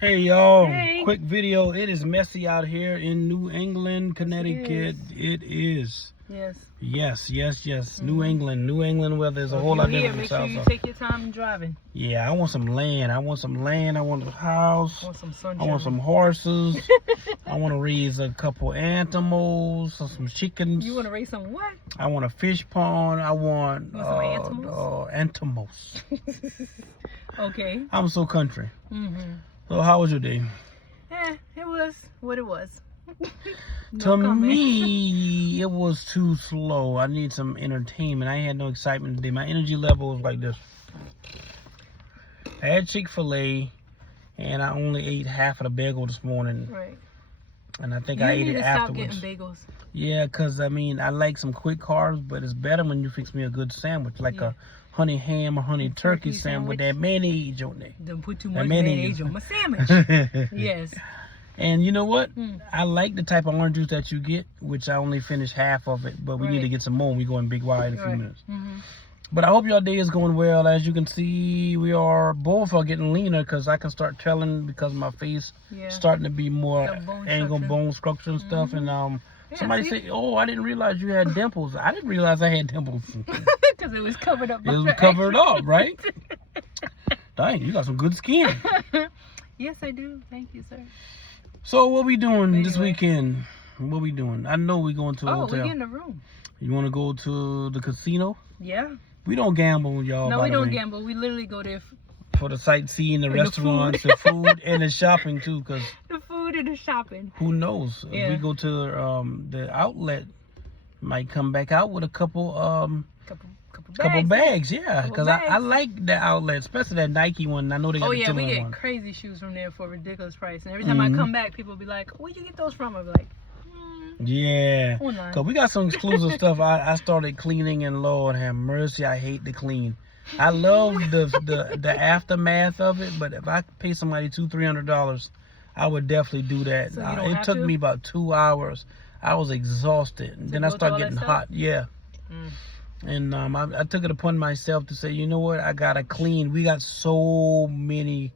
Hey y'all, Hey. quick video. It is messy out here in New England, Connecticut. It is. Yes. Yes. New England weather is a So whole if lot you're here, different make from sure you South. take your time driving. Yeah, I want some land. I want a house. Want some I sunshine. want some horses. I want to raise a couple animals, some chickens. You want to raise some what? I want a fish pond. I want You want antimals. Okay. I'm so country. Mm-hmm. So how was your day? It was what it was. No To comment. me, it was too slow. I need some entertainment. I had no excitement today. My energy level was like this. I had Chick-fil-A, and I only ate half of the bagel this morning. Right. And I think You I ate need it to afterwards. stop getting bagels. Yeah, because, I mean, I like some quick carbs, but it's better when you fix me a good sandwich, like a honey ham or honey turkey sandwich with that mayonnaise on there. Don't put too much mayonnaise on my sandwich. Yes. And you know what? I like the type of orange juice that you get, which I only finished half of it, but we need to get some more. We go in Big Y in a few minutes. But I hope your day is going well. As you can see, we are both getting leaner because I can start telling because my face starting to be more angle, bone structure and stuff. And somebody said, "Oh, I didn't realize you had dimples." I didn't realize I had dimples because it was covered up. It was covered up, right? Dang, you got some good skin. Yes, I do. Thank you, sir. So what we doing this weekend? What we doing? I know we going to a hotel. Oh, we getting a room. You want to go to the casino? Yeah. We don't gamble, y'all. No, we don't gamble. We literally go there for the sightseeing, the restaurants, the food, and the shopping too. Cause the food and the shopping. Who knows? If we go to the outlet, might come back out with a couple bags. Yeah, because I like the outlet, especially that Nike one. I know they got the we get one. crazy shoes from there for a ridiculous price. And every time I come back, people be like, "Where'd you get those from?" I be like, yeah, online. Cause we got some exclusive stuff. I started cleaning, and Lord have mercy, I hate to clean. I love the aftermath of it, but if I pay somebody $200-300, I would definitely do that. So it took me about 2 hours. I was exhausted, and then I started getting hot. Yeah. And I took it upon myself to say, you know what, I gotta clean. We got so many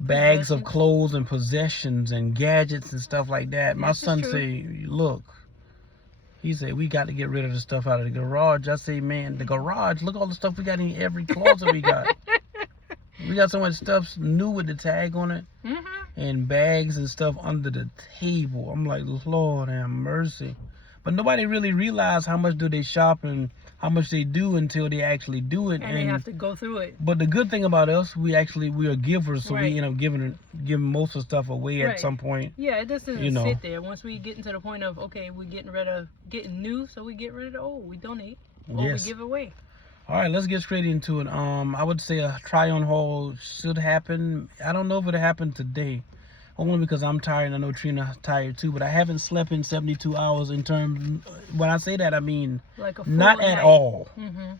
bags of clothes and possessions and gadgets and stuff like that. My son say, look, he said, we got to get rid of the stuff out of the garage. I say, man, the garage, look all the stuff we got in every closet we got. We got so much stuff new with the tag on it and bags and stuff under the table. I'm like, Lord have mercy. But nobody really realized how much do they shop and how much they do until they actually do it. And they have to go through it. But the good thing about us, we are givers, so we end up giving most of the stuff away at some point. Yeah, it just doesn't sit there. Once we get into the point of, okay, we're getting new, so we get rid of the old. We donate or we give away. All right, let's get straight into it. I would say a try-on haul should happen. I don't know if it'll happen today. Only because I'm tired and I know Trina's tired too, but I haven't slept in 72 hours in terms, when I say that, I mean, like a full not night. at all.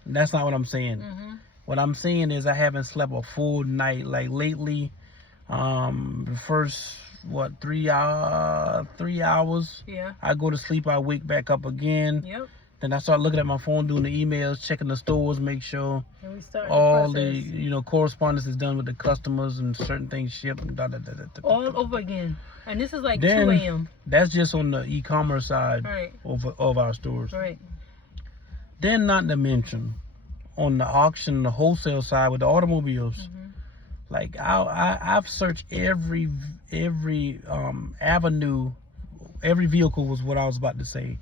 That's not what I'm saying. What I'm saying is I haven't slept a full night, like lately, the first, 3 hours, I go to sleep, I wake back up again. Then I start looking at my phone, doing the emails, checking the stores, make sure all the correspondence is done with the customers and certain things shipped. All over again. And this is like 2 a.m. That's just on the e-commerce side of our stores. Then not to mention on the auction, the wholesale side with the automobiles. Like I've searched every avenue, every vehicle was what I was about to say.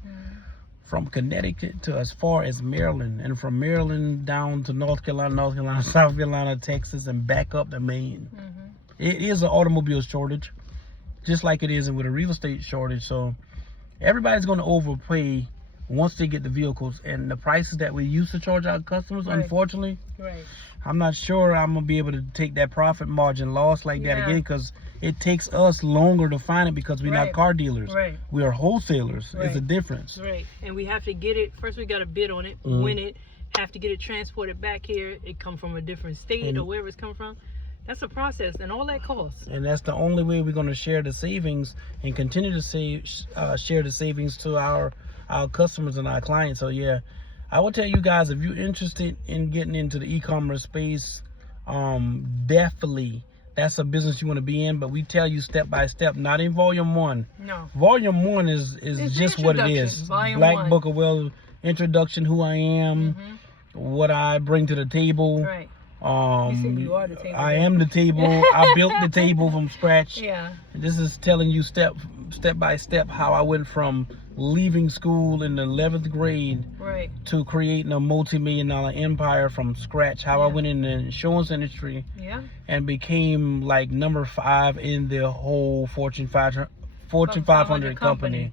From Connecticut to as far as Maryland, and from Maryland down to North Carolina, South Carolina, Texas, and back up to Maine. It is an automobile shortage, just like it is with a real estate shortage. So everybody's going to overpay once they get the vehicles, and the prices that we used to charge our customers, unfortunately, I'm not sure I'm going to be able to take that profit margin loss like that again, because it takes us longer to find it because we're not car dealers. We are wholesalers. It's a difference. And we have to get it. First, we got to bid on it, win it, have to get it transported back here. It come from a different state or wherever it's come from. That's a process, and all that costs. And that's the only way we're going to share the savings and continue to share the savings to our customers and our clients. So yeah, I will tell you guys, if you're interested in getting into the e-commerce space, definitely that's a business you want to be in, but we tell you step by step, not in volume 1. No. Volume 1 is It's just what it introduction, is. volume Black 1. Book of Wealth, introduction, who I am, what I bring to the table. Right. You said you are the table. I am the table. I built the table from scratch. Yeah. This is telling you step by step how I went from leaving school in the 11th grade Right. to creating a multi-million-dollar empire from scratch. How I Yeah. went in the insurance industry Yeah. and became like number 5 in the whole Fortune 500 company.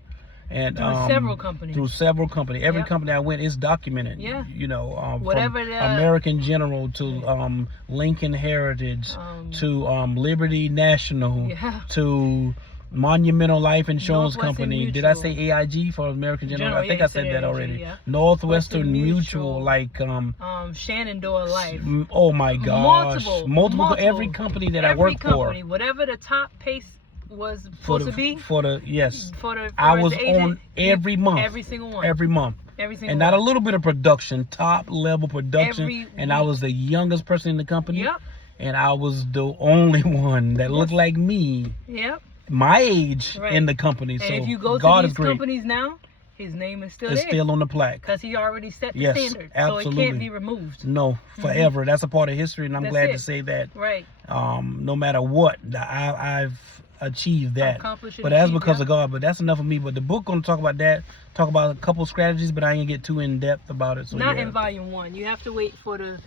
And Through several companies. Through several companies. Every Yep. company I went is documented. Yeah. You know, Whatever from the- American General to Lincoln Heritage to Liberty National Yeah. to Monumental Life Insurance Northwestern Company. Did I Mutual. say AIG for American General? General, I think yeah, I you said said that AIG, already. yeah. Northwestern Western Mutual, Mutual. like Shenandoah Life. oh my gosh, Multiple. every company that I Every worked company, whatever the top pace was supposed to be. for the yes, For the I for was the agent, on every month, every single one. every month. Every single And not a one. little bit of production, top level production. Every And I week. was the youngest person in the company. Yep. And I was the only one that looked like me, Yep. my age, Right. in the company. And So if you go God to is these great. companies now, his name is still It's there. still on the plaque. Because he already set the Yes, standard. So absolutely. it can't be removed. No, forever. That's a part of history, and I'm That's glad it. to say that. Right. No matter what, I've achieved that. Accomplished and But that's achieved, because yeah. of God. But that's enough of me. But the book gonna talk about that. Talk about a couple strategies, but I ain't gonna get too in depth about it. So Not yeah. in volume 1. You have to wait for the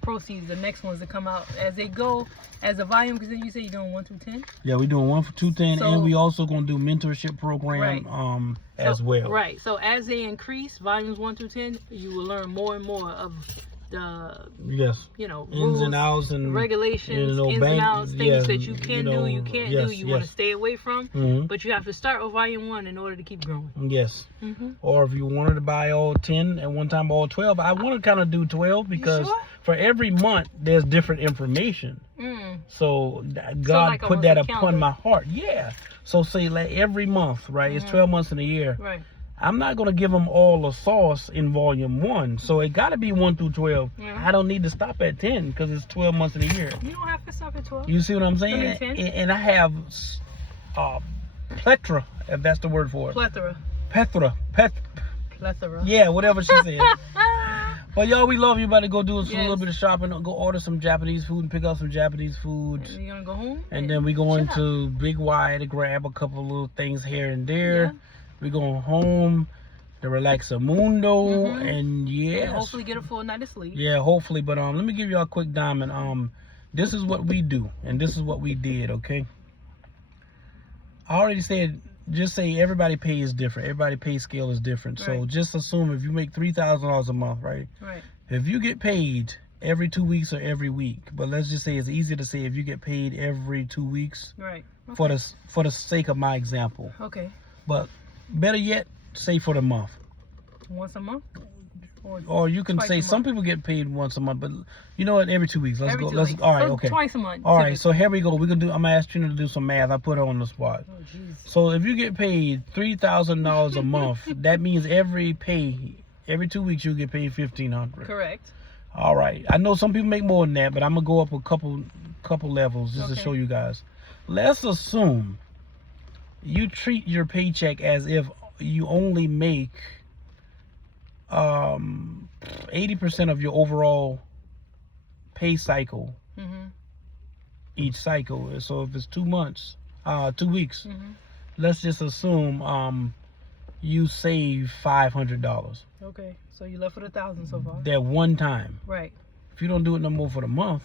proceeds, the next ones to come out as they go as a volume. Because then you say you're doing 1 through 10. Yeah, we're doing 1 for 210, So- and we also gonna do mentorship program Right. as well. Right. So as they increase, volumes 1 through 10, you will learn more and more of the, Yes. rules, Ins and outs and regulations, you know, ins bank- and outs, things yeah, that you can do, you can't yes, do, you want to yes. stay away from. Mhm. But you have to start with volume 1 in order to keep growing. Yes. Mm-hmm. Or if you wanted to buy all 10 at one time, all 12. I want to kind of do 12 because sure? for every month there's different information. So God like put almost that a upon calendar. my heart. Yeah. So say like every month, right? It's 12 months in a year. Right. I'm not going to give them all the sauce in volume 1. So it got to be 1 through 12. Yeah. I don't need to stop at 10 because it's 12 months in a year. You don't have to stop at 12. You see what I'm saying? That makes sense. And I have plethora, if that's the word for it. Plethora. Plethora. Yeah, whatever she said. But y'all, we love you. About to go do a little Yes. bit of shopping. Go order some Japanese food and pick up some Japanese food. And you're going to go home? And then we going Shut to Big Y to grab a couple little things here and there. Yeah. We going home to relax a mundo. Mhm. And yes. And hopefully get a full night of sleep. Yeah, hopefully. But let me give y'all a quick diamond. This is what we do, and this is what we did. Okay. I already said, just say everybody pay is different. Everybody pay scale is different. So Right. just assume if you make $3,000 a month, right? Right. If you get paid every 2 weeks or every week, but let's just say it's easier to say if you get paid every 2 weeks Right. Okay. for the sake of my example. Okay. But better yet, say for the month. Once a month? Or you can Twice say a some month. people get paid once a month, but you know what? Every 2 weeks. Let's Every go. 2 Let's weeks. all right. So Okay. Twice a month. All right. So typically. here we go. We're gonna do. I'm gonna ask Trina to do some math. I put her on the spot. Oh, jeez. So if you get paid $3,000 a month, that means every 2 weeks you get paid $1,500. Correct. All right. I know some people make more than that, but I'm gonna go up a couple levels just to Okay. show you guys. Let's assume you treat your paycheck as if you only make 80% of your overall pay cycle Mm-hmm. each cycle. So if it's 2 months, 2 weeks, Mm-hmm. let's just assume you save $500 Okay. So you left with 1,000 so far. that one time. Right. If you don't do it no more for the month,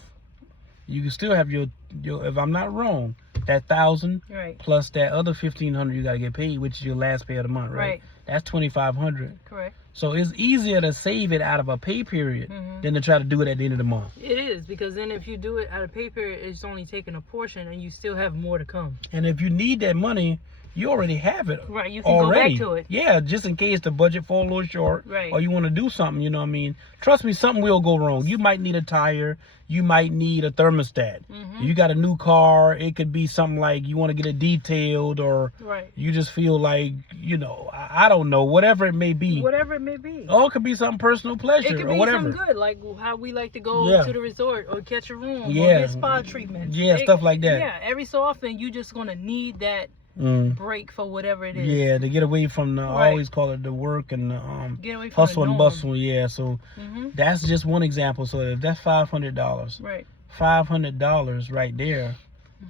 you can still have your if I'm not wrong, that 1,000 Right. plus that other 1,500 you gotta get paid, which is your last pay of the month, right? Right. That's 2,500. Correct. So it's easier to save it out of a pay period Mhm. than to try to do it at the end of the month. It is, because then if you do it at a pay period, it's only taking a portion and you still have more to come. And if you need that money, you already have it. Right. You can Already. go back to it. Yeah, just in case the budget fall a little short, Right. or you want to do something, you know what I mean? Trust me, something will go wrong. You might need a tire, you might need a thermostat. Mhm. You got a new car, it could be something like you want to get it detailed, or Right. you just feel like, I don't don't know. Whatever it may be. Whatever it may be. Oh, it could be some personal pleasure It could or be whatever. something good, like how we like to go Yeah. to the resort or catch a room or Yeah. get spa treatments. Yeah, stuff like that. Yeah, every so often you just gonna need that Mm. break for whatever it is. Yeah, to get away from the, I Right. always call it the work and the Get away from hustle the and norm. bustle. Yeah, so Mm-hmm. that's just one example. So if that's $500, Right. $500 right there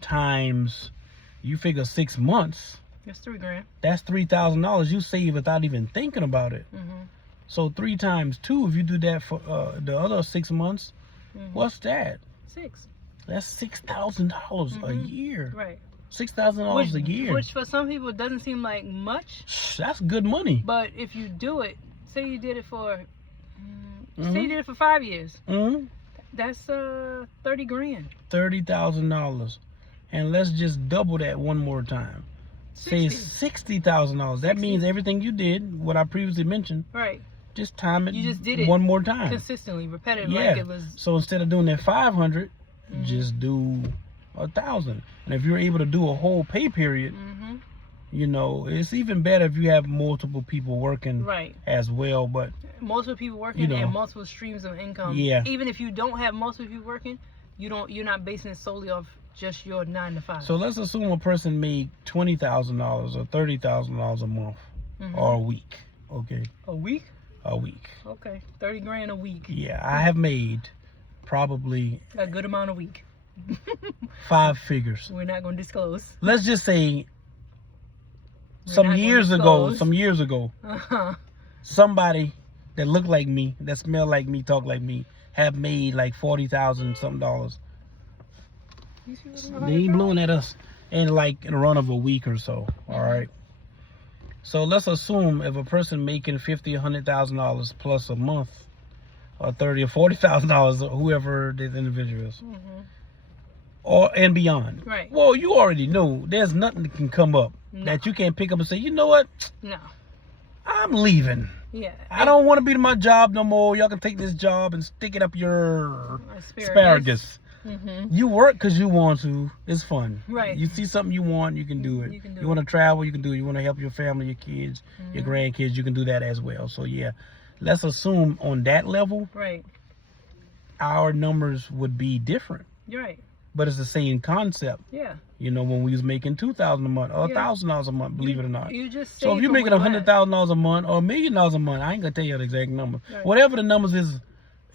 times, you figure 6 months, That's $3,000. that's $3,000 you save without even thinking about it. Mm-hmm. So 3 times 2, if you do that for the other 6 months, Mm-hmm. what's that? 6. That's $6,000 a Mhm. year. Right. $6,000 a year. Which for some people doesn't seem like much, That's good money. but if you do it, say you did it for, say Mhm. you did it for 5 years, Mm-hmm. that's $30,000. $30,000, and let's just double that one more time. Say $60,000. That 60. means everything you did, what I previously mentioned, Right. just time it. You just did it one more time. Consistently, repetitive, Yeah. like it was. So instead of doing that 500, Mhm. just do 1,000. And if you're able to do a whole pay period, Mm-hmm. you know, it's even better if you have multiple people working Right. as well. But Multiple people working You know. and multiple streams of income. Yeah. Even if you don't have multiple people working, you're not basing it solely off just your 9 to 5. so let's assume a person made $20,000 or $30,000 a month Mhm. or a week. Okay, a week? a week. Okay, $30,000 a week. Yeah, I have made probably A good amount a week. 5 figures. We're not going to disclose. Let's just say We're some not gonna years ago, disclose. some somebody that looked like me, that smelled like me, talked like me, have made like $40,000 something dollars. They ain't blowing at us in a run of a week or so. All right. So let's assume if a person making $50,000 or $100,000 plus a month, or $30,000 or $40,000, whoever this individual is, Mm-hmm. or and beyond. Right. Well, you already know there's nothing that can come up No. that you can't pick up and say, you know what, No. I'm leaving. Yeah. I don't want to be to my job no more. Y'all can take this job and stick it up your asparagus. Mm-hmm. You work because you want to. It's fun. Right. You see something you want, you can do it. You can do You it. want to travel, you can do it. You want to help your family, your kids, your Mhm. grandkids, you can do that as well. So yeah, let's assume on that level, Right. our numbers would be different. You're right. But it's the same concept. Yeah. You know, when we was making $2,000 a month or Yeah. $1,000 a month, believe it or not. You just So if you're making $100,000 a month or $1 million a month, I ain't gonna tell you the exact number. Right. Whatever the numbers is,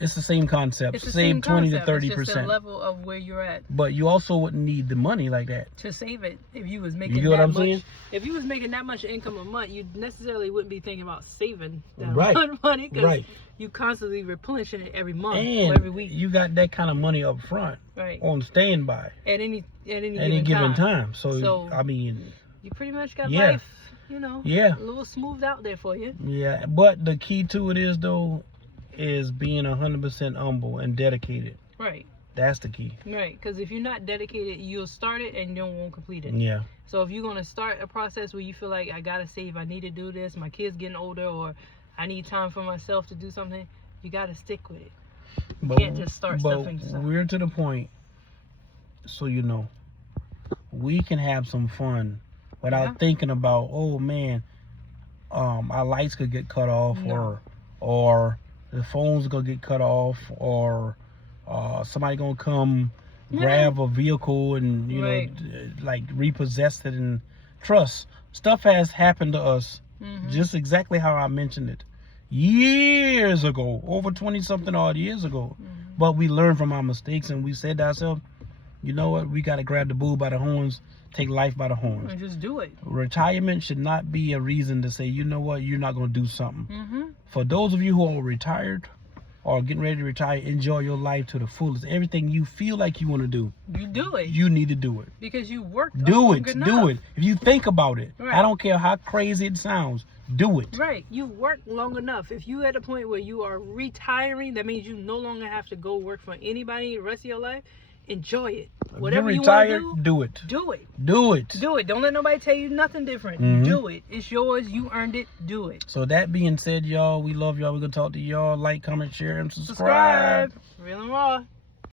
it's the same concept. It's the Save same 20 concept. to It's just the 30%. level of where you're at But you also wouldn't need the money like that. to save it. If you was making get what that I'm much, saying? if you was making that much income a month, you necessarily wouldn't be thinking about saving that Right. much money because Right. you constantly replenishing it every month or And every week. you got that kind of money up front Right. on standby At any any given time. So- I mean, You pretty much got Yeah. life, yeah. a little smoothed out there for you. Yeah. But the key to it is though, is being 100% humble and dedicated. Right. That's the key. Right. Because if you're not dedicated, you'll start it and you won't complete it. Yeah. So if you're gonna start a process where you feel like I gotta save, I need to do this, my kid's getting older, or I need time for myself to do something, you gotta stick with it. But, can't just start stuff and stuff. we're to the point, so you know, we can have some fun without Yeah. thinking about, oh man, our lights could get cut off, No. or the phone's gonna get cut off, or somebody gonna come Yeah. grab a vehicle and Right. like repossess it. And trust, stuff has happened to us Mhm. just exactly how I mentioned it years ago, over 20 something odd years ago. Mhm. But we learned from our mistakes and we said to ourselves, you know what, we got to grab the bull by the horns, take life by the horns. And just do it. Retirement should not be a reason to say, you know what, you're not going to do something. Mm-hmm. For those of you who are retired or getting ready to retire, enjoy your life to the fullest. Everything you feel like you want to do, You do it you need to do it. because you worked. Do long it. enough. Do it. If you think about it, Right. I don't care how crazy it sounds, do it. Right. You work long enough. If you at a point where you are retiring, that means you no longer have to go work for anybody the rest of your life. Enjoy it. If Whatever you're you want retired, to do it. do it. Do it. Do it. Don't let nobody tell you nothing different. Mhm. Do it. It's yours. You earned it. Do it. So that being said, y'all, we love y'all. We're going to talk to y'all. Like, comment, share, and subscribe. Real and raw.